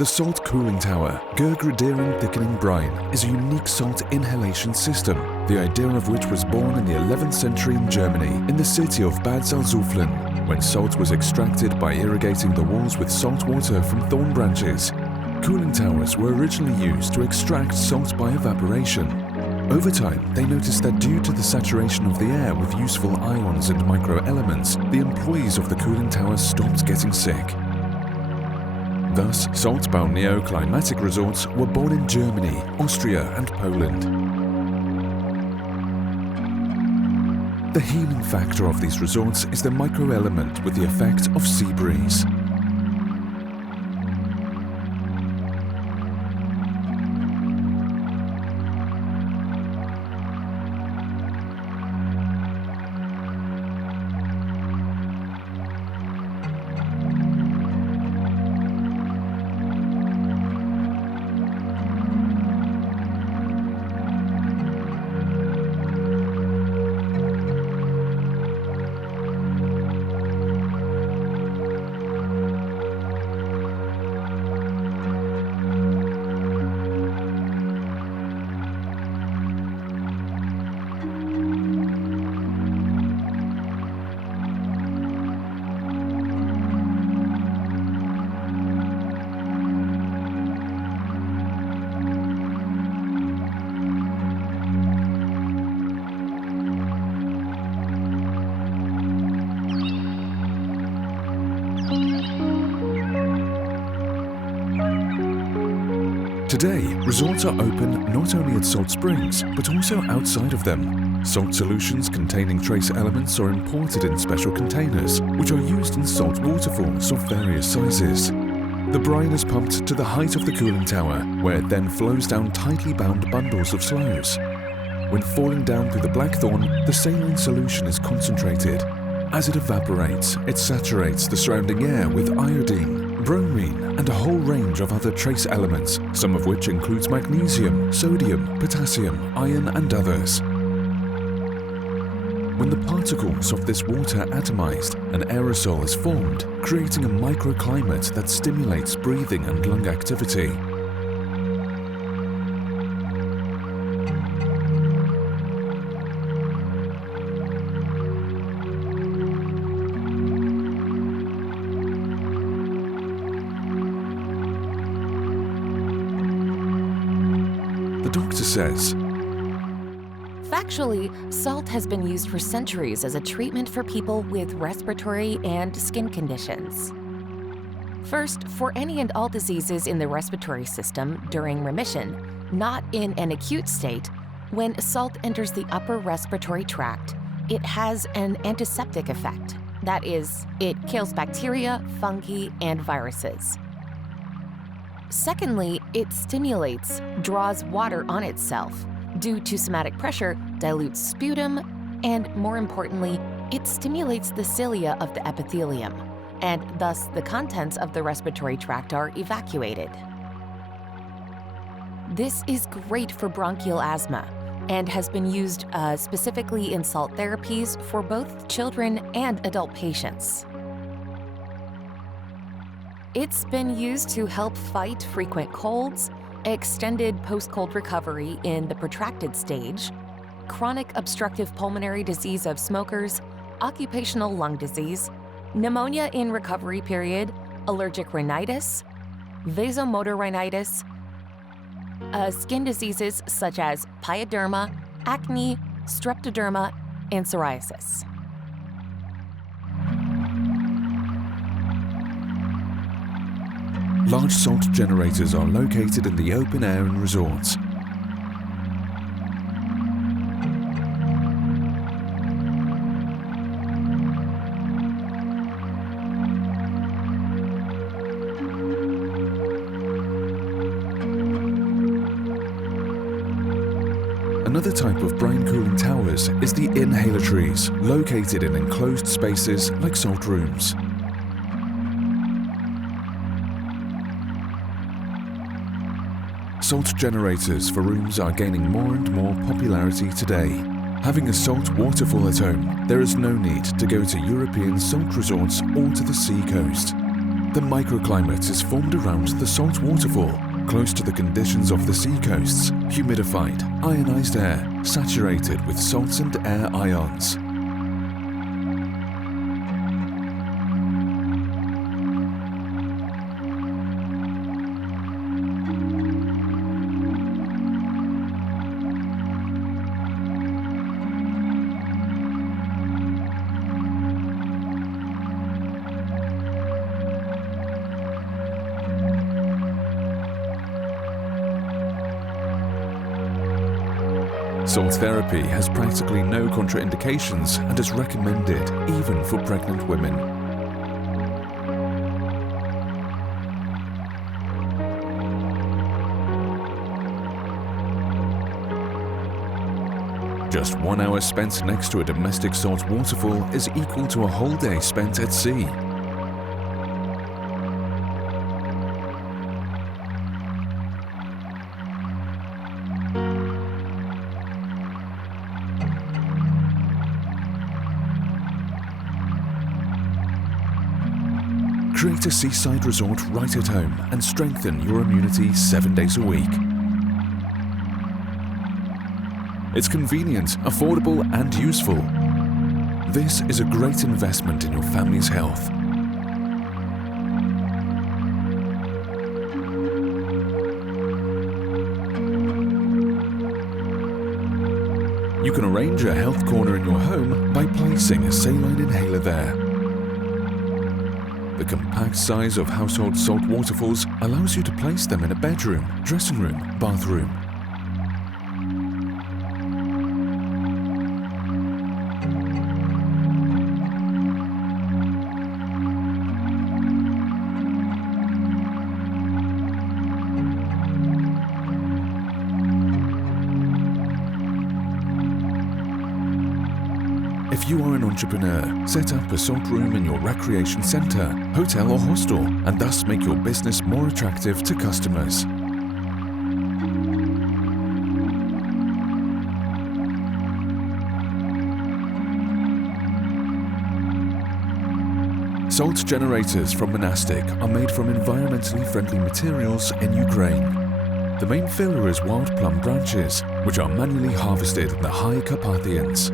The salt cooling tower, Gurgraderen thickening brine, is a unique salt inhalation system, the idea of which was born in the 11th century in Germany, in the city of Bad Salzuflen, when salt was extracted by irrigating the walls with salt water from thorn branches. Cooling towers were originally used to extract salt by evaporation. Over time, they noticed that due to the saturation of the air with useful ions and microelements, the employees of the cooling tower stopped getting sick. Thus, salt balneoclimatic resorts were born in Germany, Austria and Poland. The healing factor of these resorts is the microelement with the effect of sea breeze. Today, resorts are open not only at salt springs, but also outside of them. Salt solutions containing trace elements are imported in special containers, which are used in salt waterfalls of various sizes. The brine is pumped to the height of the cooling tower, where it then flows down tightly bound bundles of sloughs. When falling down through the blackthorn, the saline solution is concentrated. As it evaporates, it saturates the surrounding air with iodine, bromine, and a whole range of other trace elements, some of which includes magnesium, sodium, potassium, iron, and others. When the particles of this water atomized, an aerosol is formed, creating a microclimate that stimulates breathing and lung activity. The doctor says, factually, salt has been used for centuries as a treatment for people with respiratory and skin conditions. First, for any and all diseases in the respiratory system during remission, not in an acute state, when salt enters the upper respiratory tract, it has an antiseptic effect. That is, it kills bacteria, fungi, and viruses. Secondly, it stimulates, draws water on itself, due to somatic pressure, dilutes sputum, and more importantly, it stimulates the cilia of the epithelium, and thus the contents of the respiratory tract are evacuated. This is great for bronchial asthma and has been used specifically in salt therapies for both children and adult patients. It's been used to help fight frequent colds, extended post-cold recovery in the protracted stage, chronic obstructive pulmonary disease of smokers, occupational lung disease, pneumonia in recovery period, allergic rhinitis, vasomotor rhinitis, skin diseases such as pyoderma, acne, streptoderma, and psoriasis. Large salt generators are located in the open air in resorts. Another type of brine cooling towers is the inhalatories, located in enclosed spaces like salt rooms. Salt generators for rooms are gaining more and more popularity today. Having a salt waterfall at home, there is no need to go to European salt resorts or to the sea coast. The microclimate is formed around the salt waterfall, close to the conditions of the seacoasts, humidified, ionized air, saturated with salts and air ions. Salt therapy has practically no contraindications and is recommended even for pregnant women. Just 1 hour spent next to a domestic salt waterfall is equal to a whole day spent at sea. Create a seaside resort right at home and strengthen your immunity 7 days a week. It's convenient, affordable, and useful. This is a great investment in your family's health. You can arrange a health corner in your home by placing a saline inhaler there. The compact size of household salt waterfalls allows you to place them in a bedroom, dressing room, bathroom. If you are an entrepreneur, set up a salt room in your recreation center, hotel or hostel, and thus make your business more attractive to customers. Salt generators from Monastic are made from environmentally friendly materials in Ukraine. The main filler is wild plum branches, which are manually harvested in the high Carpathians.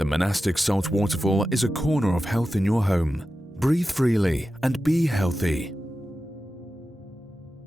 The monastic salt waterfall is a corner of health in your home. Breathe freely and be healthy.